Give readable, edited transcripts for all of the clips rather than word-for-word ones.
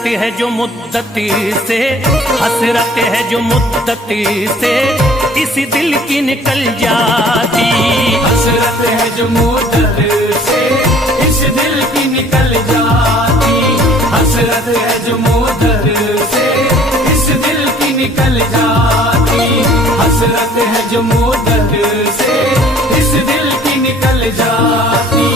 हसरत है जो मुद्दती से, हसरत है जो मुद्दती से इसी दिल की निकल जाती। हसरत है जो मुद्दत से इस दिल की निकल जाती। हसरत है जो मुद्दत से इस दिल की निकल जाती। हसरत है जो मुद्दत से इस दिल की निकल जाती।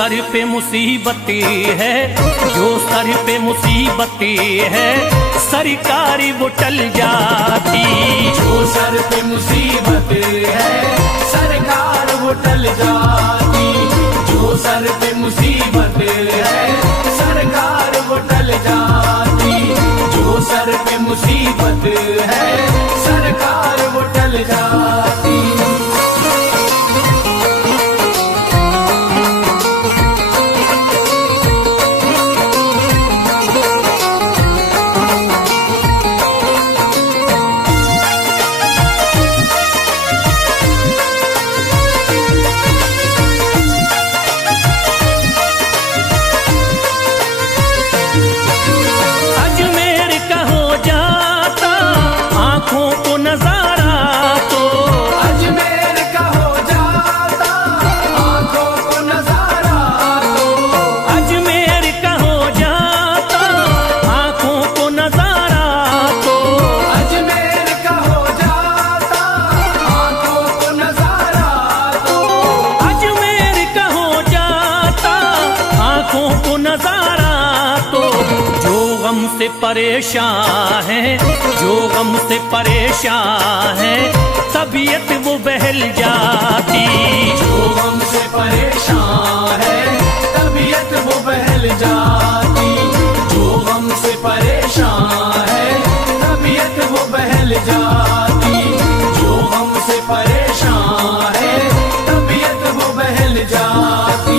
सर पे मुसीबती है, जो सर पे मुसीबती है सरकारी वो टल जाती। जो सर पे मुसीबत है सरकार वो टल जाती। जो सर पे मुसीबत है सरकार वो टल जाती। जो सर पे मुसीबत है सरकार वो टल जाती। से परेशान है, जो गम से परेशान है तबीयत वो बहल जाती। जो गम से परेशान है तबीयत वो बहल जाती। जो गम से परेशान है तबीयत वो बहल जाती। जो गम से परेशान है तबीयत वो बहल जाती।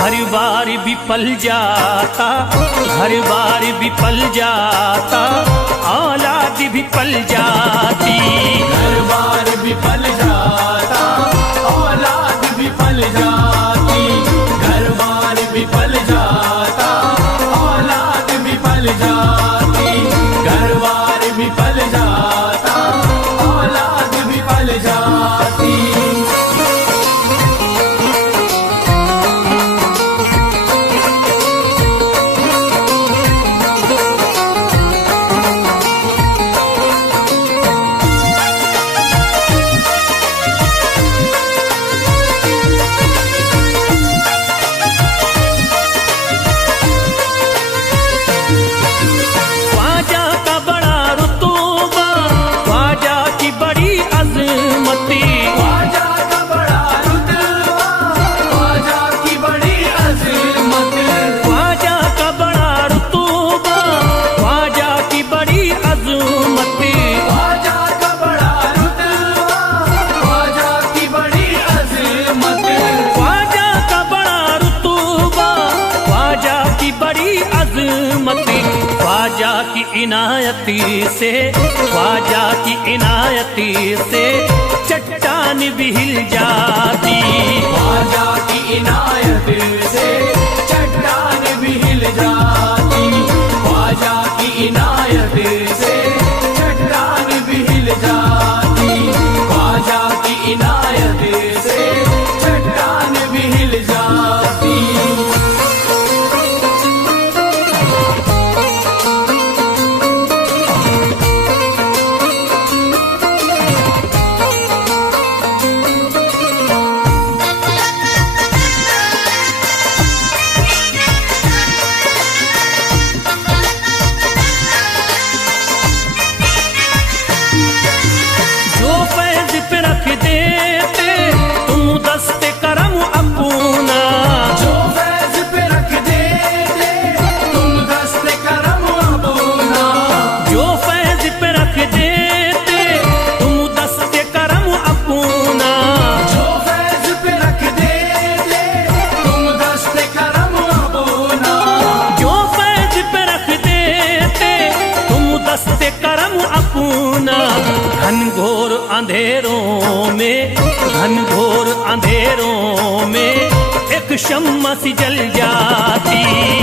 हर बार भी पल जाता, हर बार भी पल जाता, औलाद भी पल जाती। हर बार भी पल जाता, औलाद भी पल जाती। हर बार भी पल जाता, औलाद भी पल जाती। हर बार भी पल जाता, औलाद भी पल जाती। इनायती से, ख्वाजा की इनायती से चट्टान भी हिल जाती। ख्वाजा की इनायत से चट्टान भी हिल जाती। ख्वाजा की इनायत से चट्टान भी हिल जाती। ख्वाजा की इनायत से चट्टान भी हिल जाती। घनघोर अंधेरों में, घनघोर अंधेरों में एक शम्मा सी जल जाती।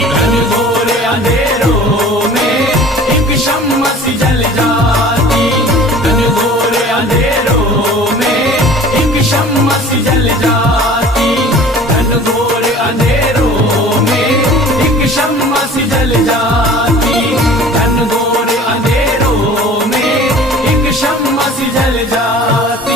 घनघोर अंधेरों में एक शम्मा सी जल जाती। घनघोर अंधेरों में एक शम्मा सी जल जाती। घनघोर अंधेरों में एक शम्मा सी जल जाती। घनघोर अंधेरों में एक शम्मा सी जल जाती।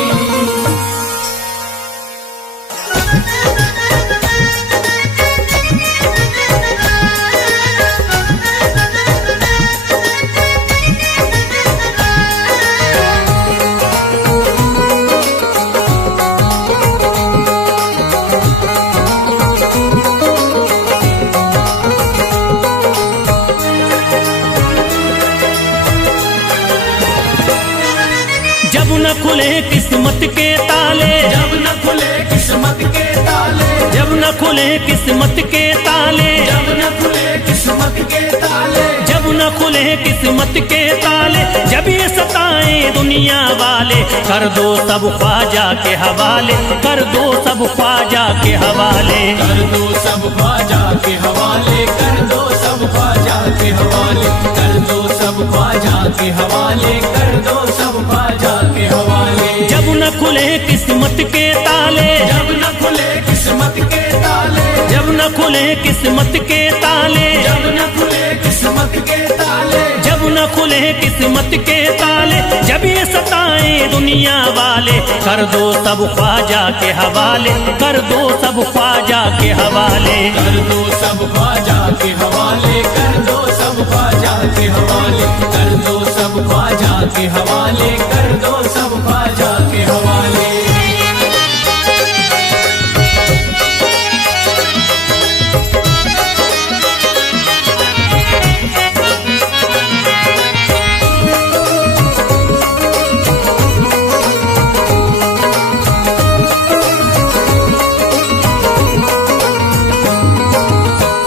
जब न खुले किस्मत के ताले, जब न खुले किस्मत के ताले, जब न खुले किस्मत के ताले, जब न खुले किस्मत के ताले, जब न खुले किस्मत के ताले, जब ये सताए दुनिया वाले, कर दो सब ख्वाजा के हवाले, कर दो सब ख्वाजा के हवाले, कर दो सब ख्वाजा के हवाले, कर दो सब ख्वाजा के हवाले, कर दो सब ख्वाजा के हवाले, कर दो सब ख्वाजा के हवाले। जब न खुले किस्मत के ताले, जब न खुले किस्मत के ताले, जब न खुले किस्मत के ताले, जब न खुले किस्मत के ताले, जब न खुले किस्मत के ताले, जब ये सताए दुनिया वाले, कर दो सब ख्वाजा के हवाले, कर दो सब ख्वाजा के हवाले, कर दो सब ख्वाजा के हवाले, कर दो सब ख्वाजा के हवाले, कर दो सब ख्वाजा के हवाले, कर दो सब ख्वाजा के हवाले।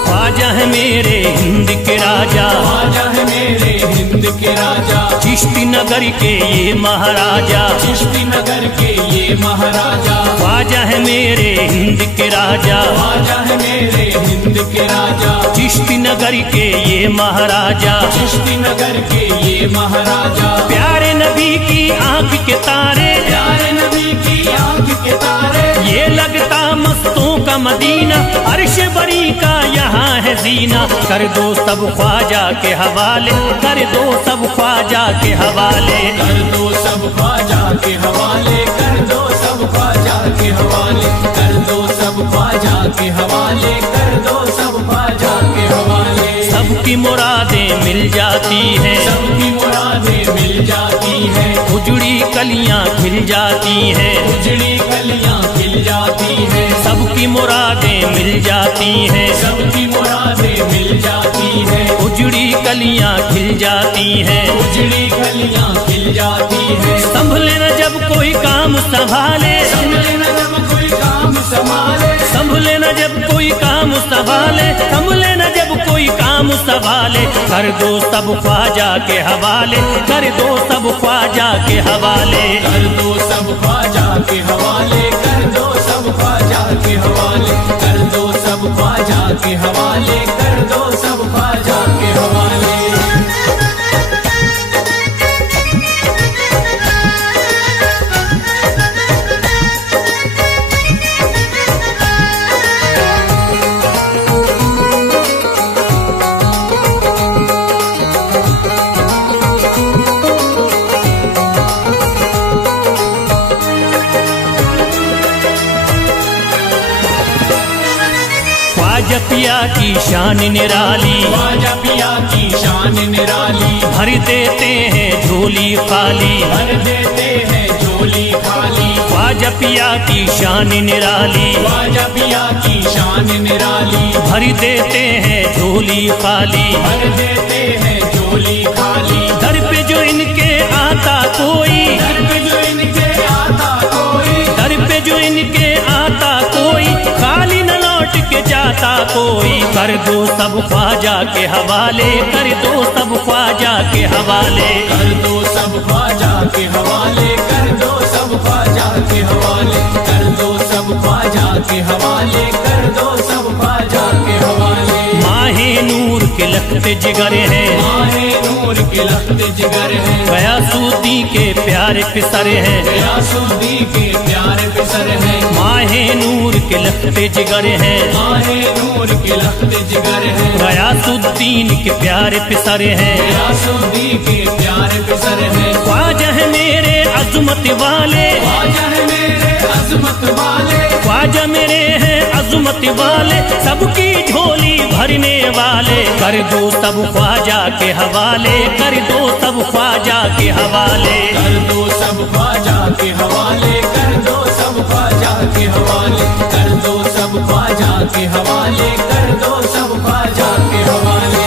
ख्वाजा है मेरे हिंद के राजा, ख्वाजा है मेरे हिंद के राजा, चिश्ती नगर के ये महाराजा, चिश्ती नगर के ये महाराजा, ख्वाजा है मेरे हिंद के राजा, ख्वाजा है मेरे हिंद के राजा, चिश्ती नगर के ये महाराजा, चिश्ती नगर के ये महाराजा, प्यारे नबी की आंख के तारे, प्यारे नबी की आंख के तारे, ये लगता मस्तों का मदीना, अर्श बरी का यहाँ है जीना, कर दो सब ख्वाजा के हवाले, कर दो सब ख्वाजा के हवाले, कर दो सब ख्वाजा के हवाले, कर दो सब ख्वाजा के हवाले, कर दो सब ख्वाजा के हवाले, कर दो सब ख्वाजा के हवाले। सबकी मुरादें मिल जाती हैं, सबकी मुरादें मिल जाती हैं, उजड़ी कलियां खिल जाती हैं, उजड़ी कलियां खिल जाती हैं, सबकी मुरादें मिल जाती हैं, सबकी मुरादें मिल जाती हैं, उजड़ी कलियां खिल जाती हैं, उजड़ी कलियां खिल जाती हैं। संभले न जब कोई काम संभाले, संभले न जब कोई काम संभाले, संभले न जब कोई काम संभाले, संभले न जब कोई काम संभाले, कर दो सब ख्वाजा के हवाले, कर दो सब ख्वाजा के हवाले, कर दो सब ख्वाजा के हवाले, कर दो सब ख्वाजा के हवाले, कर दो सब ख्वाजा के हवाले, कर दो सब ख्वाजा के हवाले। ख्वाजा पिया की शान निराली, ख्वाजा पिया की शान निराली, भर देते हैं झोली खाली, भर देते हैं झोली खाली। ख्वाजा पिया की शान निराली, ख्वाजा पिया की शान निराली, भर देते हैं झोली खाली, भर देते हैं झोली खाली। दर पे जो इनके आता कोई, दर पे जो इनके आता कोई, दर पे जो इनके आता कोई, खाली न लौट के जाता कोई, कर दो सब ख्वाजा के हवाले, कर दो सब ख्वाजा के हवाले, कर दो सब ख्वाजा के हवाले, कर दो सब ख्वाजा के हवाले, कर दो सब ख्वाजा के हवाले, कर दो सब ख्वाजा के हवाले। माहे नूर के लखते जिगर हैं, माहे नूर के लखते जिगर हैं, गयासुद्दीन के प्यारे पिसर हैं, गयासुद्दीन के प्यारे पिसर हैं, माहे नूर के लखते जिगर हैं, माहे नूर के लखते जिगर हैं, गयासुद्दीन के प्यारे पिसर हैं, गयासुद्दीन के प्यारे पिसर हैं। ख्वाजा है मेरे अज़मत वाले, ख्वाजा है मेरे अज़मत वाले, ख्वाजा मेरे हैं अज़मत वाले, सबकी झोली भरने वाले, कर दो सब ख्वाजा के हवाले, कर दो सब ख्वाजा के हवाले, कर दो सब ख्वाजा के हवाले, कर दो सब ख्वाजा के हवाले, कर दो सब ख्वाजा के हवाले, कर दो सब ख्वाजा के हवाले।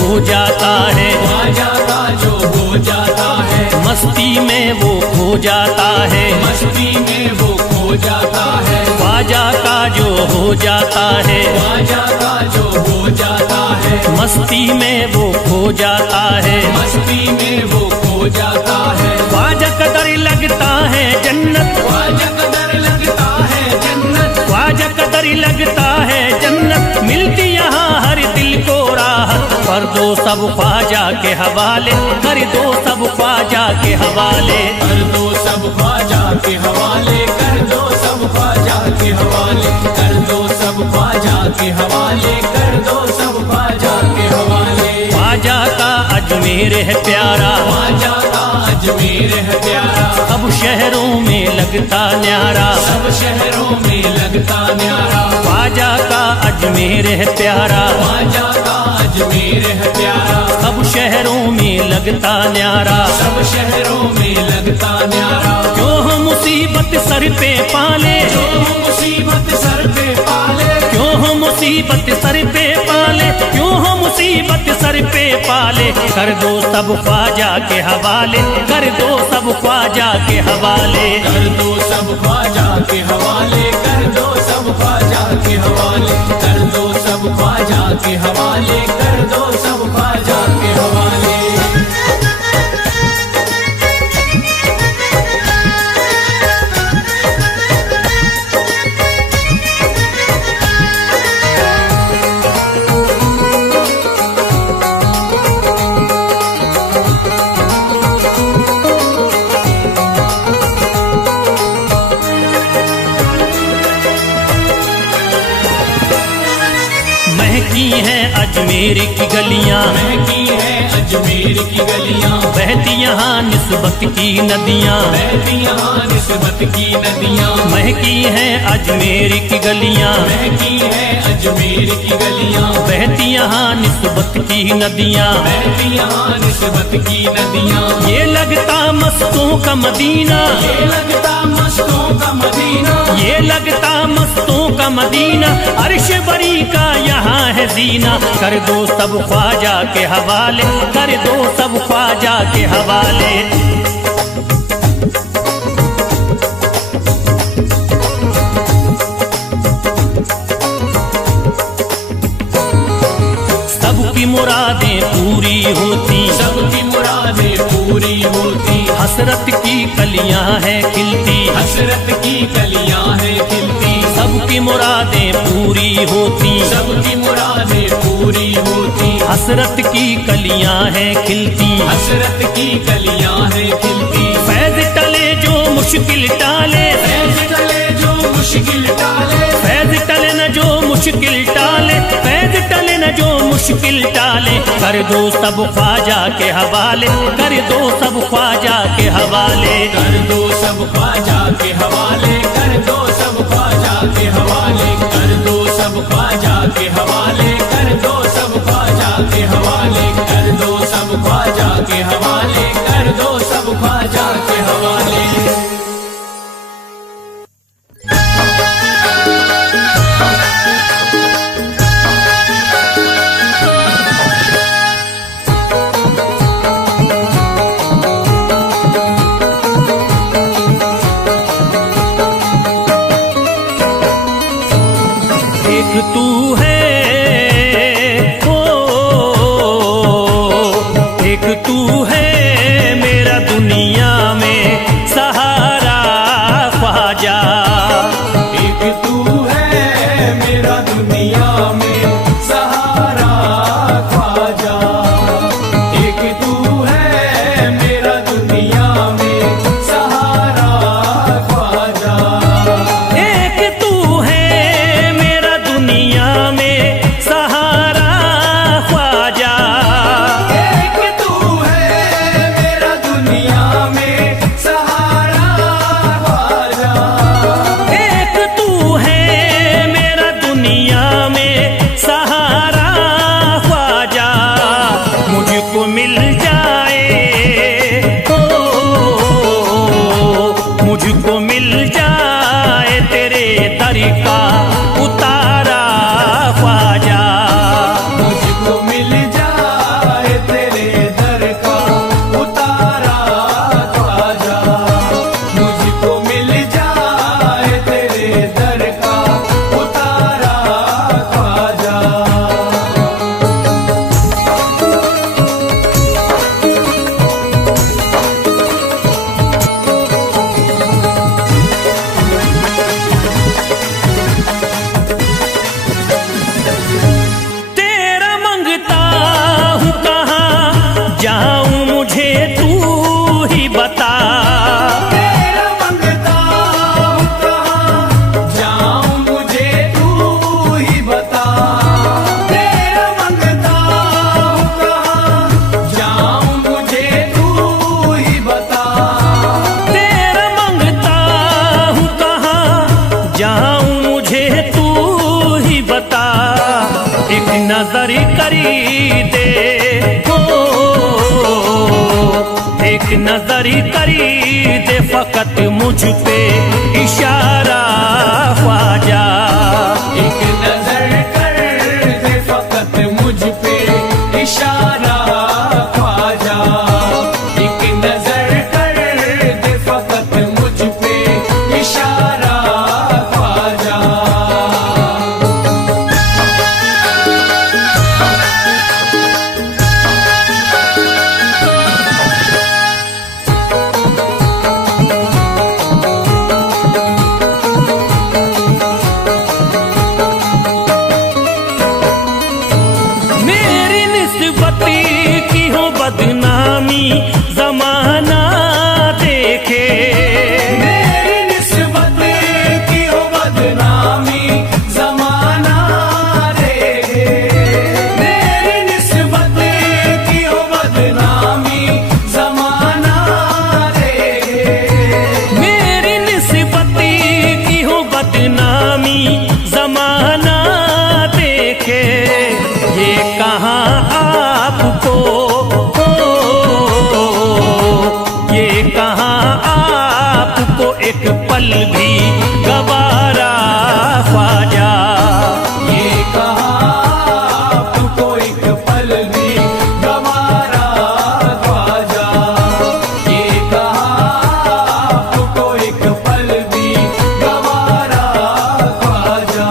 हो जाता है, ख्वाजा का जो हो जाता है, मस्ती में वो खो जाता है, मस्ती में वो खो जाता है, ख्वाजा का जो हो जाता है, ख्वाजा का जो हो जाता है, मस्ती में वो खो जाता है, मस्ती में वो खो जाता है। ख्वाजा कदर लगता है जन्नत, ख्वाजा कदर लगता है जन्नत, ख्वाजा कदर लगता है जन्नत, मिलती यहाँ हर दिल को राहत, कर दो सब ख्वाजा के हवाले, कर दो सब ख्वाजा के हवाले, कर दो सब ख्वाजा के हवाले, कर दो सब ख्वाजा के हवाले, कर दो सब ख्वाजा के हवाले, कर दो सब ख्वाजा के हवाले। ख्वाजा का अजमेर है प्यारा, ख्वाजा का अजमेर है प्यारा, सब शहरों में लगता न्यारा, सब शहरों में लगता न्यारा। ख्वाजा का अजमेर है प्यारा, ख्वाजा का अजमेर है प्यारा, सब शहरों में लगता न्यारा, सब शहरों में लगता न्यारा। क्यों हम मुसीबत सर पे पाले, जो मुसीबत सर पे पाले, क्यों हम मुसीबत सर पे पाले, क्यों हम मुसीबत सर पे पाले, कर दो सब ख्वाजा के हवाले, कर दो सब ख्वाजा के हवाले, कर दो सब ख्वाजा के हवाले, कर दो सब ख्वाजा के हवाले, कर दो सब ख्वाजा के हवाले, कर दो सब ख्वाजा के हवाले। महकी हैं अजमेर की गलियां, महकी है अजमेर की गलियां, बहती यहाँ निस्बत की नदियां, बहती यहाँ निस्बत की नदियां। महकी हैं अजमेर की गलियां, महकी है अजमेर की गलियां, बहती यहाँ निस्बत की नदियां, बहती यहाँ निस्बत की नदियां। ये लगता मस्तों का मदीना, ये लगता मस्तों का मदीना, ये लगता मस्तों का मदीना, अर्श बरी का यहाँ है जीना। कर दो सब ख्वाजा के हवाले, कर दो सब ख्वाजा के हवाले। सबकी मुरादें पूरी होती, सबकी मुरादें पूरी होती, हसरत की कलियां हैं खिलती, हसरत की कलियां हैं खिलती, सबकी मुरादें पूरी होती, सबकी मुरादें पूरी होती, हसरत की कलियां हैं खिलती, हसरत की कलियां हैं खिलती। फैज टले जो मुश्किल टाले, फैज टले जो मुश्किल टाले, फैज टले न जो मुश्किल टाले, फैज टले न जो मुश्किल टाले। कर दो सब ख्वाजा के हवाले, कर दो सब ख्वाजा के हवाले। कर दो सब ख्वाजा के हवाले, कर दो सब ख्वाजा के हवाले, कर दो सब ख्वाजा के हवाले, कर दो सब ख्वाजा के हवाले, कर दो सब ख्वाजा के हवाले, कर दो सब ख्वाजा के हवाले। एक तू है ओ, एक तू है मेरा दुनिया में सहारा ख्वाजा। एक तू है मेरा दुनिया में सहारा ख्वाजा, एक तू है मेरा दुनिया में सहारा ख्वाजा, एक तू है मेरा दुनिया में सहारा ख्वाजा, एक तू है मेरा दुनिया में सहारा ख्वाजा, एक तू है मेरा दुनिया में सहारा ख्वाजा। मुझको मिल जाए ओ, मुझको मिल जाए तेरे दर का उतारा ख्वाजा। मुझको मिल जाए तेरे दर का उतारा ख्वाजा, मुझको मिल जाए तेरे दर का उतारा ख्वाजा। तेरा मंगता हूँ कहाँ जाऊँ मुझे तू ही बता। तेरा मंगता हूँ कहाँ जाऊँ मुझे तू ही बता, तेरा मंगता हूँ कहाँ जाऊँ मुझे तू ही बता, तेरा मंगता हूँ कहाँ जाऊँ मुझे तू ही बता। एक नजर करी दे ओ, एक नजर करी दे फकत मुझ पे इशारा ख्वाजा। एक नजर कर दे फकत मुझ पे इशारा ख्वाजा, एक नजर कर दे फकत मुझ पे इशारा ख्वाजा। एक पल भी गवारा ख्वाजा। ये कहा आपको एक पल भी गवारा ख्वाजा। ये कहा आपको एक पल भी गवारा ख्वाजा।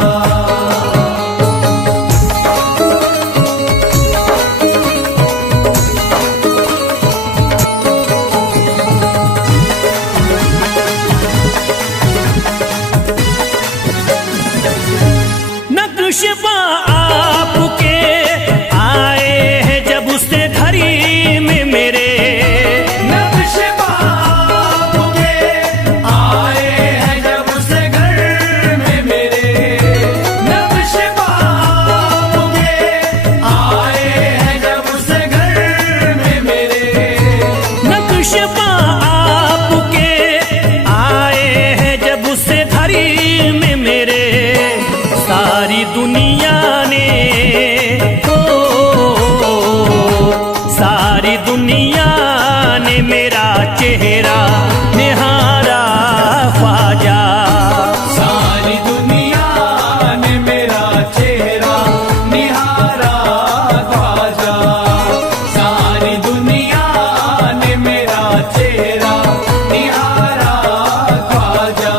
नक्शबा आपके आए हैं जब उससे घड़ी में मेरे, नक्शबा आपके आए हैं जब उसे घर में मेरे। नक्शबा आपके आए हैं जब उसे घर में मेरे। नक्शबा आपके आए हैं जब उससे घड़ी में मेरे। सारी दुनिया ने सारी दुनिया ने मेरा चेहरा निहारा ख्वाजा। सारी दुनिया ने मेरा चेहरा निहारा ख्वाजा। सारी दुनिया ने मेरा चेहरा निहारा ख्वाजा।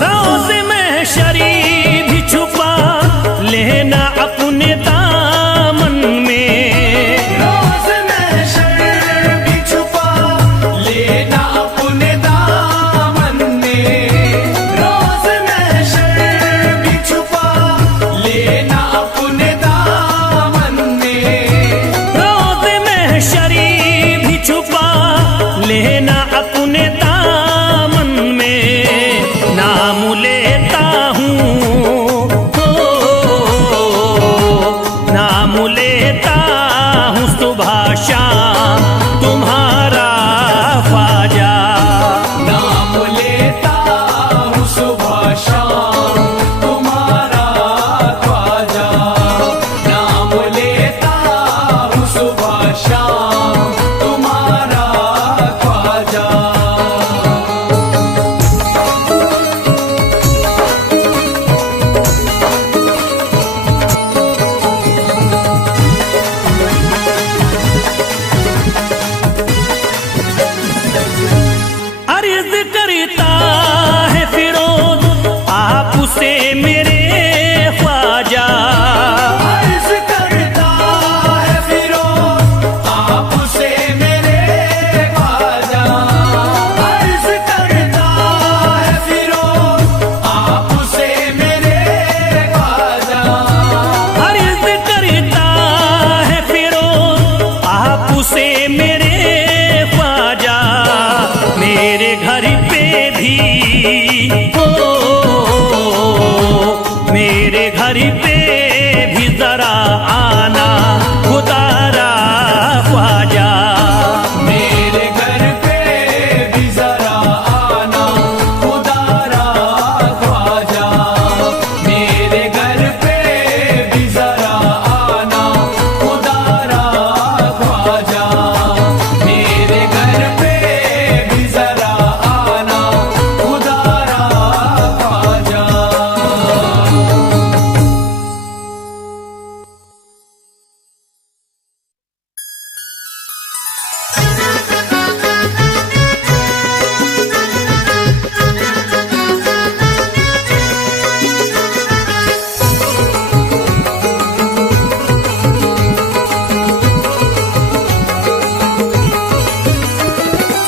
रोज़ महशरी भी छुपा लेना अपने दामन में। रोज़ महशर भी छुपा लेना अपने दामन में। रोज़ महशर भी छुपा लेना अपने दामन में। रोज़ महशरी भी छुपा लेना अपने दामन में। नाम लेता हूँ नाम लेता हूँ सुबह शाम तुम्हारा ख्वाजा। नाम लेता हूँ सुबह शाम तुम्हारा ख्वाजा। नाम लेता हूँ सुबह शाम तुम्हारा ख्वाजा। अर्ज करता है फिरोज आपसे मेरे ख्वाजा। अर्ज करता है फिरोज आपसे मेरे ख्वाजा। अर्ज करता है फिरोज आपसे मेरे ख्वाजा। अर्ज करता है फिरोज आपसे मेरे ख्वाजा। मेरे घर पे भी मेरे घर पे भी जरा आना खुदारा ख्वाजा। मेरे घर पे भी जरा आना खुदारा ख्वाजा। मेरे घर पे भी जरा आना खुदारा ख्वाजा। मेरे घर पे भी जरा आना खुदारा ख्वाजा।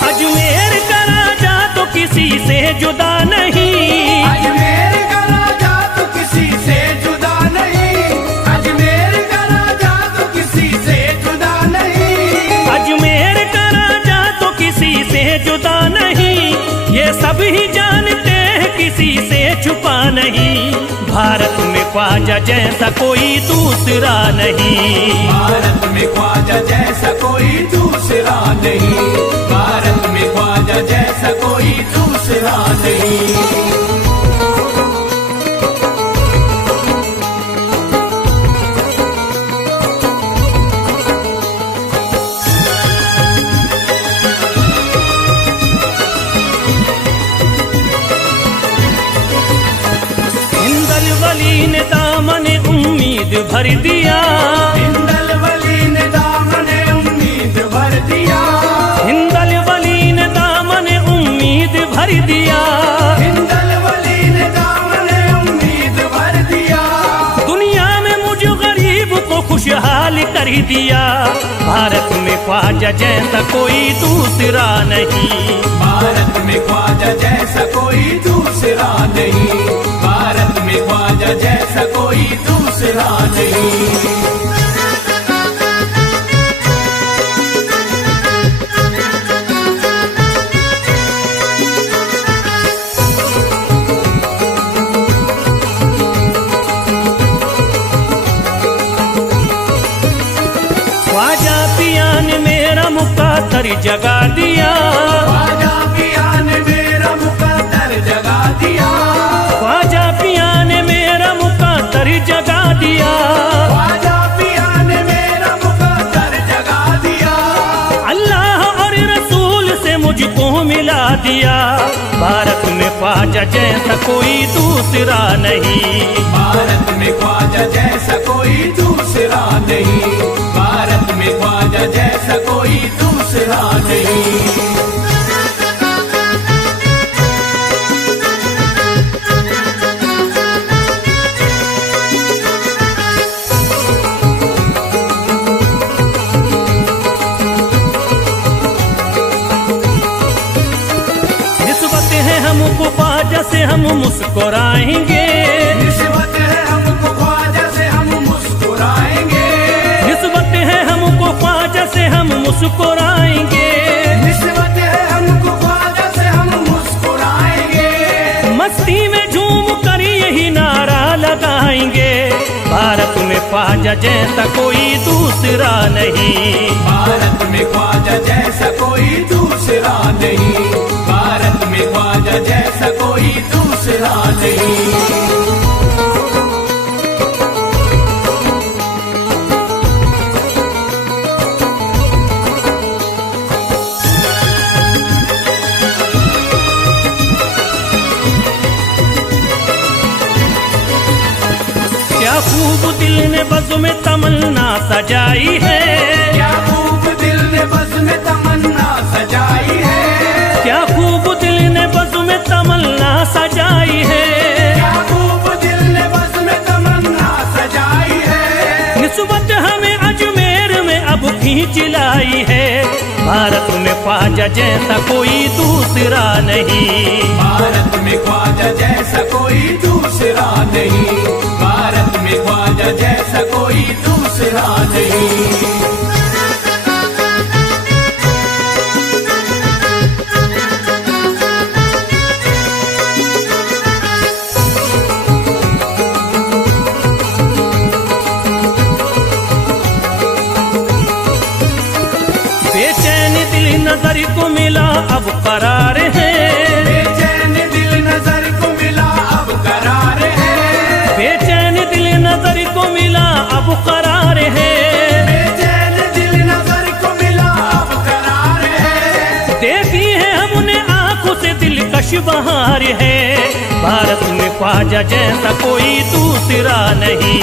अजमेर का राजा तो किसी से जुदा नहीं। अजमेर का राजा तो किसी से जुदा नहीं। अजमेर का राजा तो किसी से जुदा नहीं। अजमेर का राजा तो किसी से जुदा नहीं। ये सब ही जानते हैं किसी से छुपा नहीं। भारत में ख्वाजा जैसा कोई दूसरा नहीं। भारत में ख्वाजा जैसा कोई दूसरा नहीं। उम्मीद भर दिया। हिंदल वली ने दामन उम्मीद भर दिया। हिंदल वली ने दामन उम्मीद भर दिया। हिंदल वली ने दामन उम्मीद भर दिया। दुनिया में मुझ गरीब को खुशहाल कर दिया। भारत में ख्वाजा जैसा कोई दूसरा नहीं। भारत में ख्वाजा जैसा कोई दूसरा नहीं। भारत में ख्वाजा जैसा कोई दूसरा नहीं। ख्वाजा पिया ने मेरा मुकद्दर जगा दिया। ख्वाजा पिया ने मेरा मुकद्दर जगा दिया। ख्वाजा पिया ने मेरा मुकद्दर जगा दिया। ख्वाजा पिया ने मेरा मुकद्दर जगा दिया। अल्लाह और रसूल से मुझको मिला दिया। भारत में ख्वाजा जैसा कोई दूसरा नहीं। भारत में ख्वाजा जैसा कोई दूसरा नहीं। भारत में ख्वाजा जैसा कोई दूसरा नहीं। निस्बत है हमको ख्वाजा से हम मुस्कुराएंगे। निस्बत है हमको ख्वाजा से हम मुस्कुराएंगे। निस्बत है हमको ख्वाजा से हम मुस्कुराएंगे। निस्बत है हमको ख्वाजा से हम मुस्कुराएंगे। मस्ती में झूम कर यही नारा लगाएंगे। भारत में ख्वाजा जैसा कोई दूसरा नहीं। भारत में ख्वाजा जैसा कोई दूसरा नहीं। भारत में ख्वाजा जैसा कोई दूसरा नहीं। क्या खूब दिल ने बज़्म में तमन्ना सजाई है। क्या खूब दिल ने बज़्म में तमन्ना सजाई है। क्या खूब दिल ने बज़्म में तमन्ना सजाई है। क्या खूब दिल ने बज़्म में तमन्ना सजाई है। निस्बत हमें अजमेर में अब खींच लाई है। भारत में ख्वाजा जैसा कोई दूसरा नहीं। भारत में ख्वाजा जैसा कोई दूसरा नहीं। भारत में ख्वाजा जैसा कोई दूसरा नहीं। बेचैन दिल नजर को मिला अब करार है। बेचैन दिल नजर को मिला अब करार है। बेचैन दिल नजर को मिला अब करार है। बेचैन दिल नजर को मिला अब करार है। देखी है हमने आंखों से दिलकश बहार है। भारत में ख्वाजा जैसा कोई दूसरा नहीं।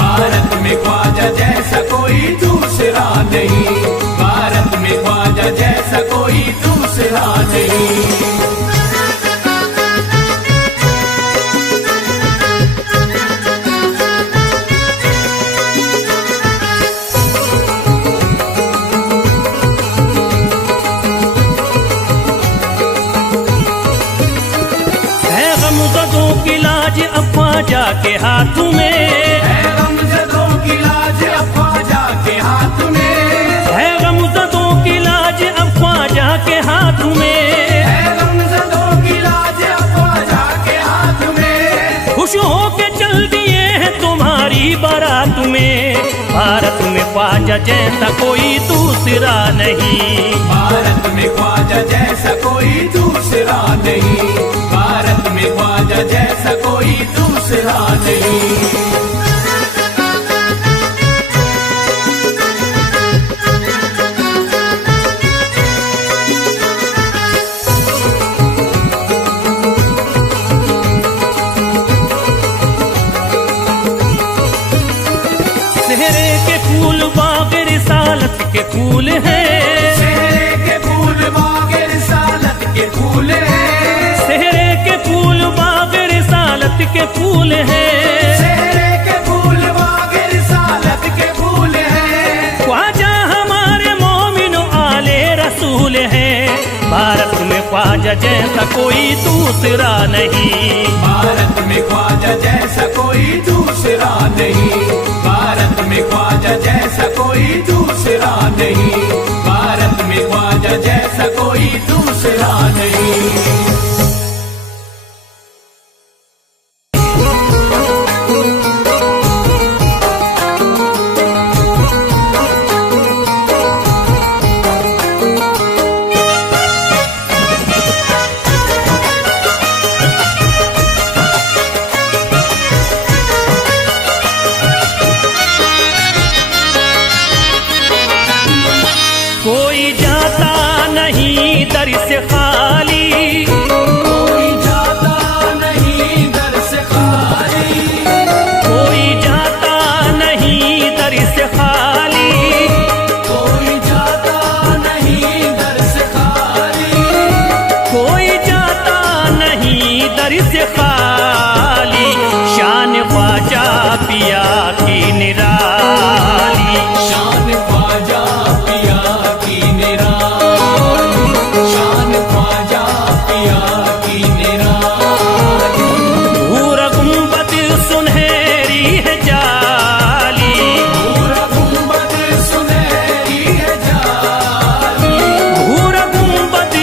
भारत में ख्वाजा जैसा कोई दूसरा नहीं। भारत में ख्वाजा जैसा कोई दूसरा नहीं। है गमज़दों की लाज अब ख्वाजा के हाथ में। है गमज़दों की लाज अब ख्वाजा के हाथ में। है गमज़दों की लाज अब ख्वाजा के हाथ में। है गमज़दों की लाज अब ख्वाजा के हाथ में। खुश होके चल दिए हैं तुम्हारी बारात में। भारत में ख्वाजा जैसा कोई दूसरा नहीं। भारत में ख्वाजा जैसा कोई दूसरा नहीं। भारत में ख्वाजा जैसा कोई दूसरा नहीं। के फूल बाग रिसालत के फूल हैं, सेहरे के फूल बाग रिसालत के फूल हैं, सेहरे के फूल बाग रिसालत के फूल हैं, सेहरे के फूल बाग रिसालत के फूल हैं। ख्वाजा हमारे मोमिनो आले रसूल हैं, भारत में ख्वाजा जैसा कोई दूसरा नहीं, भारत में ख्वाजा जैसा कोई दूसरा नहीं, भारत में ख्वाजा जैसा कोई दूसरा नहीं, भारत में ख्वाजा जैसा कोई दूसरा नहीं। कोई जाता नहीं दर से खाली, कोई जाता नहीं दर से खाली, कोई जाता नहीं दर से खाली, कोई जाता नहीं दर से खाली, कोई जाता नहीं दर से खाली, शान ख्वाजा पिया की निराली, शान ख्वाजा पिया की निराली, शान ख्वाजा पिया की निराली। भूर गुंबद सुनहरी है जाली, पूरा गुंबद सुनहरी है जाली, भूर गुंबद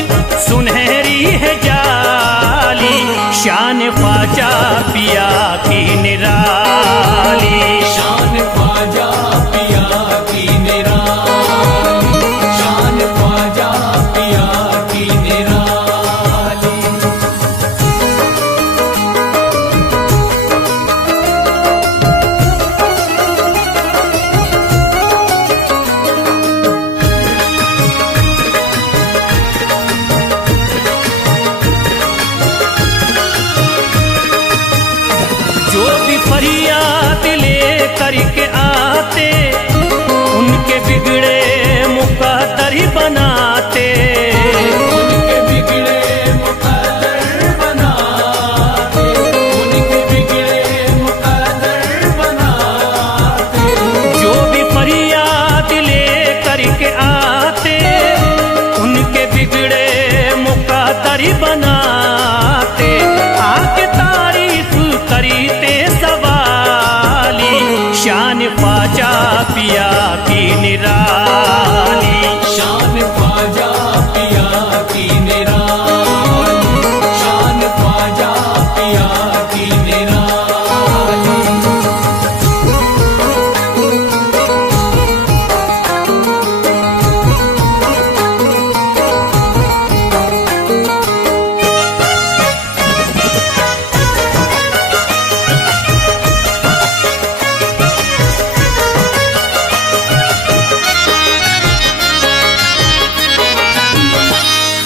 सुनहरी है जाली, शान ख्वाजा पिया की निराली, शान ख्वाजा पिया की निराली, शान ख्वाजा पिया की निराली। जो भी फरियाद ले करके आते, उनके बिगड़े मुकद्दर ही बनाते, उनके बिगड़े मुकद्दर बनाते, उनके बिगड़े मुकद्दर बनाते। जो भी फरियाद ले करके आते, उनके बिगड़े मुकद्दर ही बनाते, आके तारीफ करते सवाली, शान ख्वाजा पिया की निराली, शान ख्वाजा पिया की निराली, शान ख्वाजा पिया की निराली।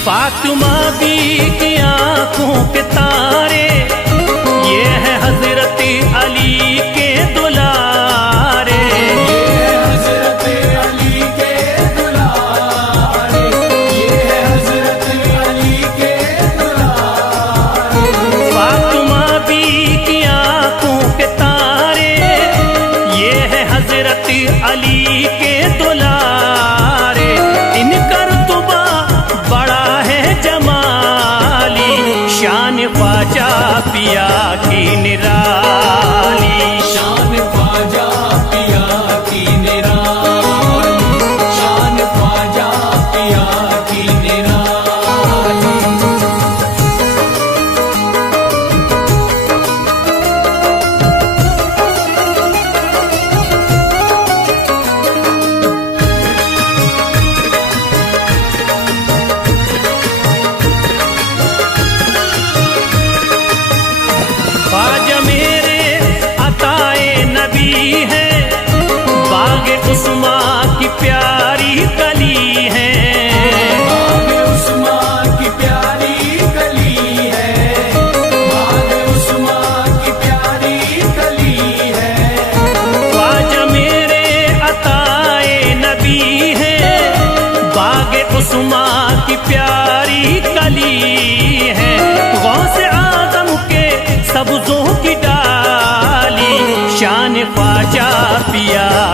फातिमा बी की आंखों के तारे, ये है हजरत अली के दुलारे, ये है हजरत अली के दुलारे, ये है हजरत अली के दुलारे। फातिमा बी की आंखों के तारे, ये है हजरत अली के दुलारे, इनका रुतबा बड़ा है जमाली, शान ख्वाजा पिया की निराली, शान ख्वाजा पिया की निराली, शान ख्वाजा पिया की निराली। ख्वाजा मेरे अताए नबी है, बाग उस्मा की प्यारी कली है, बाग उस्मा की प्यारी कली है, बाग उस्मा की प्यारी कली है। ख्वाजा मेरे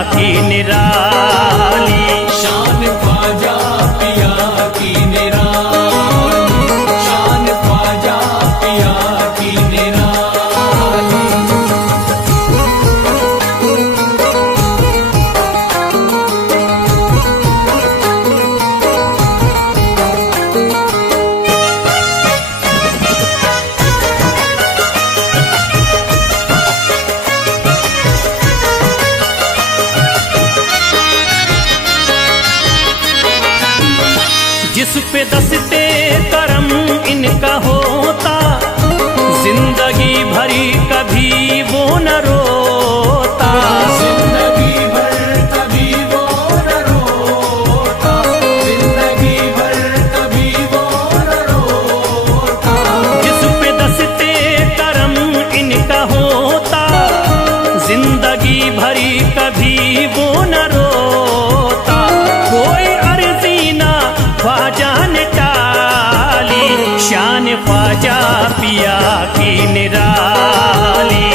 की निराली। शान ख्वाजा पिया की निराली, शान ख्वाजा पिया की निराली। जिस पे दस्ते करम इनका होता, जिंदगी भरी कभी वो न रोता। जिंदगी भर कभी वो न रोता, जिंदगी भर कभी वो न रोता। जिस पे दस्ते करम इनका होता, जिंदगी भरी कभी वो न रोता। कोई अर्जी ना ख्वाजा ने टाली, शान ख्वाजा पिया की निराली।